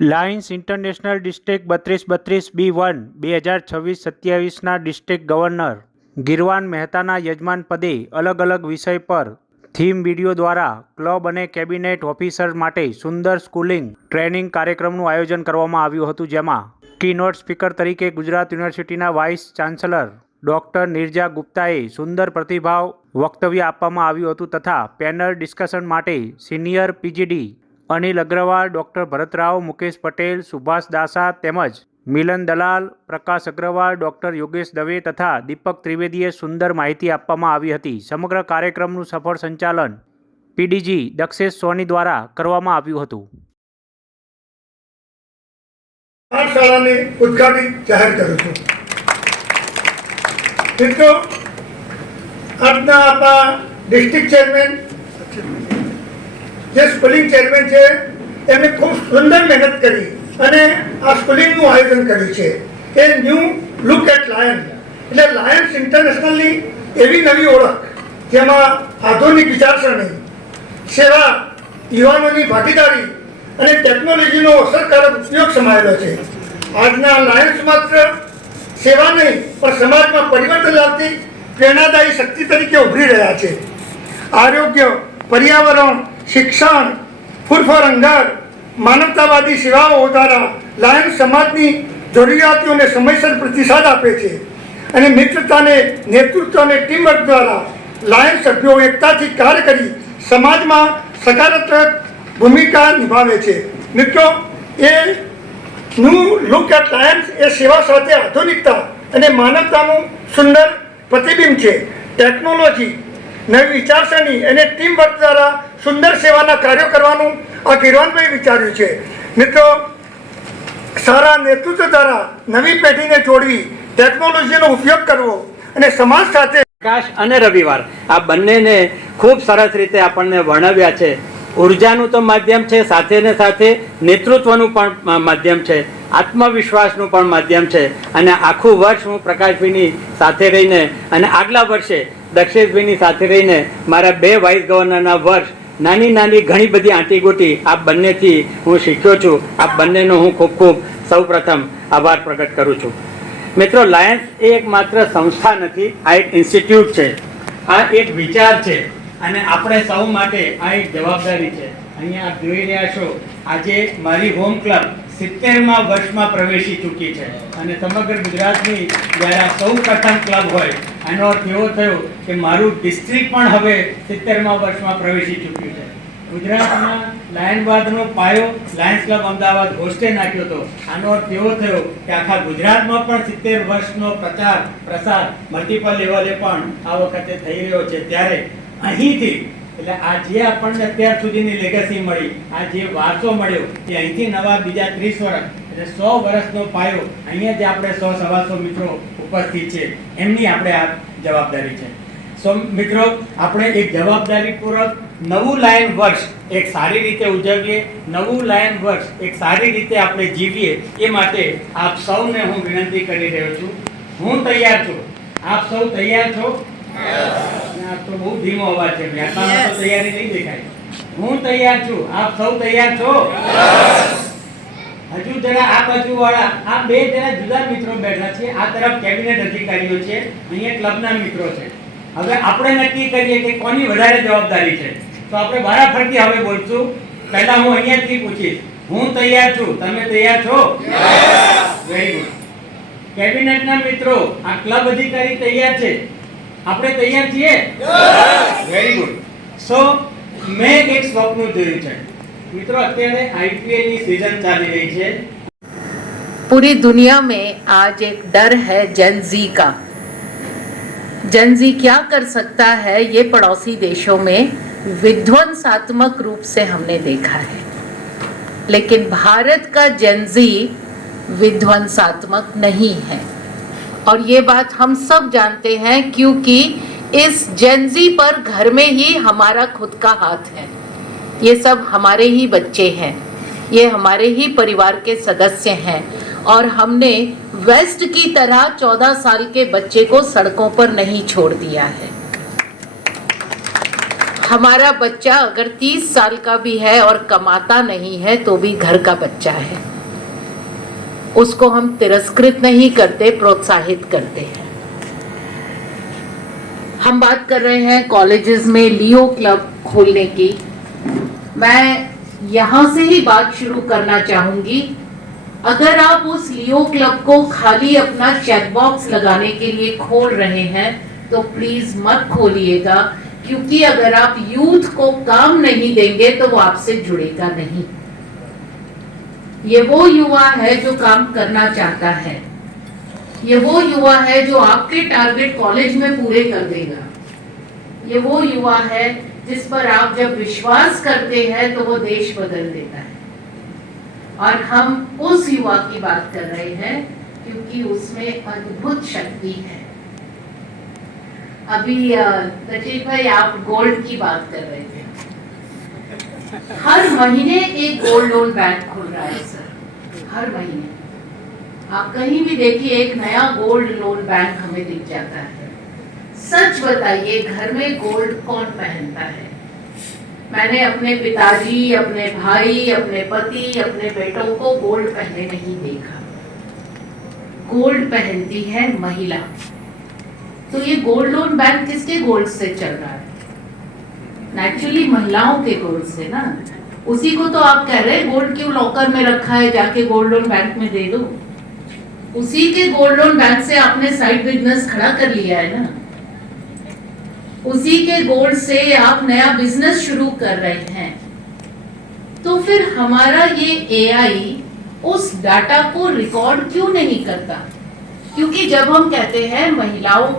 Lions international district 3232B1 2026-27ના district governor Girvan મહેતાના યજમાન પદે અલગ અલગ વિષય પર થીમ વિડીયો દ્વારા ક્લબ અને કેબિનેટ ઓફિસર માટે સુંદર સ્કૂલિંગ ટ્રેનિંગ કાર્યક્રમનું આયોજન કરવામાં આવ્યું હતું, જેમાં કીનોટ સ્પીકર તરીકે ગુજરાત યુનિવર્સિટીના વાઇસ ચાન્સલર ડૉક્ટર નિર્જા ગુપ્તાએ સુંદર પ્રતિભાવ વક્તવ્ય આપવામાં આવ્યું હતું તથા પેનલ ડિસ્કશન માટે senior PGD Anil Agrawal, doctor Bharatrao, Mukesh Patel, Subhash Dasa તેમજ મિલન દલાલ, પ્રકાશ અગ્રવાલ, ડૉક્ટર યોગેશ દવે તથા દીપક ત્રિવેદીએ સુંદર માહિતી આપવામાં આવી હતી. સમગ્ર કાર્યક્રમનું સફળ સંચાલન પીડીજી દક્ષેશ સોની દ્વારા કરવામાં આવ્યું હતું. શાળાને ઉદ્ઘાટિત જાહેર કરું છું. મિત્રો, આજના આપણા ડિસ્ટ્રિક્ટ ચેરમેન જે સ્કૂલિંગ ચેરમેન છે એમણે ખૂબ સુંદર મહેનત કરી અને આ સ્કૂલિંગનું આયોજન કર્યું છે. એ ન્યૂ લુક એટ લાયન્સ એટલે લાયન્સ ઇન્ટરનેશનલની એવી નવી ઓળખ જેમાં આધુનિક વિચારસરણી, સેવા, યુવાનોની ભાગીદારી અને ટેકનોલોજીનો અસરકારક ઉપયોગ સમાયેલો છે. આજના લાયન્સ માત્ર સેવા નહીં પણ સમાજમાં પરિવર્તન લાવતી પ્રેરણાદાયી શક્તિ તરીકે ઉભરી રહ્યા છે. આરોગ્ય, પર્યાવરણ, શિક્ષણ, ફૂડ ફોર હંગર, માનવતાવાદી સેવાઓ દ્વારા લાયન્સ સમાજની જરૂરિયાતોને સમયસર પ્રતિસાદ આપે છે અને મિત્રતાને, નેતૃત્વ અને ટીમવર્ક દ્વારા લાયન્સ સભ્યો એકતાથી કાર્ય કરી સમાજમાં સકારાત્મક ભૂમિકા નિભાવે છે. મિત્રો, એ ન્યૂ લુક એટ લાયન્સ એ સેવા સાથે આધુનિકતા અને માનવતાનું સુંદર પ્રતિબિંબ છે. ટેકનોલોજી, નવી વિચારસરણી અને ટીમ વર્ક દ્વારા સુંદર સેવાના કાર્યો કરવાનું આ ગિરવાનભાઈ વિચાર્યું છે. મિત્રો, સારા નેતૃત્વ દ્વારા નવી પેઢીને જોડવી, ટેકનોલોજીનો ઉપયોગ કરવો અને સમાજ સાથે પ્રકાશ અને રવિવાર આ બંનેને ખૂબ સરસ રીતે આપણને વર્ણવ્યા છે. ઉર્જાનું તો માધ્યમ છે, સાથે ને સાથે નેતૃત્વનું પણ માધ્યમ છે, આત્મવિશ્વાસનું પણ માધ્યમ છે. અને આખું વર્ષ હું પ્રકાશભાઈની સાથે રહીને અને આગલા વર્ષે દક્ષેશભાઈની સાથે રહીને મારા 2 વાઇસ ગવર્નરના વર્ષ નાની નાની ઘણી બધી આંટીગોટી આ બંનેથી હું શીખ્યો છું. આ બંનેનો હું ખૂબ ખૂબ સૌપ્રથમ આભાર પ્રગટ કરું છું. મિત્રો, લાયન્સ એ એક માત્ર સંસ્થા નથી, આ એક ઇન્સ્ટિટ્યૂટ છે, આ એક વિચાર છે અને આપણે સૌ માટે આ એક જવાબદારી છે. અહીંયા આપ જોઈ રહ્યા છો, આજે મારી હોમ ક્લબ 70મા વર્ષમાં પ્રવેશી ચૂકી છે અને સમગ્ર ગુજરાતની જ્યારે આ સૌ પ્રથમ ક્લબ હોય એનો અર્થ એવો થયો કે મારું ડિસ્ટ્રિક્ટ પણ હવે 70મા વર્ષમાં પ્રવેશી ચૂક્યું છે. ગુજરાતમાં લાયનવાદનો પાયો લાયન્સ ક્લબ અમદાવાદ હોસ્ટે નાખ્યો હતો. આનો અર્થ એવો થયો કે આખા ગુજરાતમાં પણ 70 વર્ષનો પ્રસાર મલ્ટિપલ લેવલે પણ આ વખતે થઈ રહ્યો છે. ત્યારે અહીંથી એટલે આ જે આપણને અત્યાર સુધીની લેગસી મળી, આ જે વારસો મળ્યો એ અહીંથી નવા બીજા 30 વર્ષ એટલે 100 વર્ષનો પાયો અહીંયા જે આપણે 100-125 મિત્રો ઉપસ્થિત છે એમની આપણે આ જવાબદારી છે. સો મિત્રો, આપણે એક જવાબદારીપૂર્વક નવું લાયન વર્ષ એક સારી રીતે ઉજવીએ, નવું લાયન વર્ષ એક સારી રીતે આપણે જીવીએ એ માટે આપ સૌને હું વિનંતી કરી રહ્યો છું. હું તૈયાર છું. આપ સૌ તૈયાર છો? તો બહુ ધીમો અવાજ છે, વ્યાકરણમાં તો તૈયારી નહીં દેખાય. હું તૈયાર છું. આપ સૌ તૈયાર છો? હજુ જરા આ બાજુ વાળા આ 2 જરા જુદા મિત્રો બેઠા છે, આ તરફ કેબિનેટ અધિકારીઓ છે, અહીંયા ક્લબના મિત્રો છે. હવે આપણે નક્કી કરીએ કે કોની વધારે જવાબદારી છે. તો આપણે વારાફરતી હવે બોલશું. પહેલા હું અહીંયાથી પૂછીશ, હું તૈયાર છું, તમે તૈયાર છો? Very good. કેબિનેટના મિત્રો, આ ક્લબ અધિકારી તૈયાર છે, આપણે તૈયાર છીએ? Very good. સો મેં એક સ્વપ્ન જોયું છે મિત્રો. અત્યારે આઈપીએલ ની सीजन ચાલી રહી છે. पूरी दुनिया में आज एक डर है जेन ज़ी का. जेन ज़ी क्या कर सकता है, ये पड़ोसी देशों में विध्वंसात्मक रूप से हमने देखा है, लेकिन भारत का जेन ज़ी विध्वंसात्मक नहीं है. और ये बात हम सब जानते हैं क्योंकि इस जेन ज़ी पर घर में ही हमारा खुद का हाथ है. ये सब हमारे ही बच्चे हैं, ये हमारे ही परिवार के सदस्य हैं और हमने वेस्ट की तरह 14 साल के बच्चे को सड़कों पर नहीं छोड़ दिया है. हमारा बच्चा अगर 30 साल का भी है और कमाता नहीं है तो भी घर का बच्चा है, उसको हम तिरस्कृत नहीं करते, प्रोत्साहित करते हैं। हम बात कर रहे हैं कॉलेजेस में लियो क्लब खोलने की। मैं यहां से ही बात शुरू करना चाहूंगी। अगर आप उस लियो क्लब को खाली अपना चेकबॉक्स लगाने के लिए खोल रहे हैं तो प्लीज मत खोलिएगा, क्योंकि अगर आप यूथ को काम नहीं देंगे तो वो आपसे जुड़ेगा नहीं। ये वो युवा है जो काम करना चाहता है, ये वो युवा है जो आपके टारगेट कॉलेज में पूरे कर देगा, ये वो युवा है जिस पर आप जब विश्वास करते हैं तो वो देश बदल देता है। और हम उस युवा की बात कर रहे हैं क्योंकि उसमें अद्भुत शक्ति है। अभी रचित भाई आप गोल्ड की बात कर रहे थे। हर महीने एक गोल्ड लोन बैंक खुल रहा है सर, हर महीने आप कहीं भी देखिए एक नया गोल्ड लोन बैंक हमें दिख जाता है। सच बताइए, घर में गोल्ड कौन पहनता है? मैंने अपने पिताजी, अपने भाई, अपने पति, अपने बेटों को गोल्ड पहने नहीं देखा। गोल्ड पहनती है महिला। तो ये गोल्ड लोन बैंक किसके गोल्ड से चल रहा है? नेचुरली महिलाओं के गोल्ड से ना। उसी को तो आप कह रहे हैं गोल्ड क्यों लॉकर में रखा है, जाके गोल्ड लोन बैंक में दे दो। उसी के गोल्ड लोन बैंक से आपने साइड बिजनेस खड़ा कर लिया है ना। उसी के गोल्ड से आप नया बिजनेस शुरू कर रहे हैं। तो फिर हमारा ये एआई उस डाटा को रिकॉर्ड क्यों नहीं करता? क्योंकि जब हम कहते हैं महिलाओं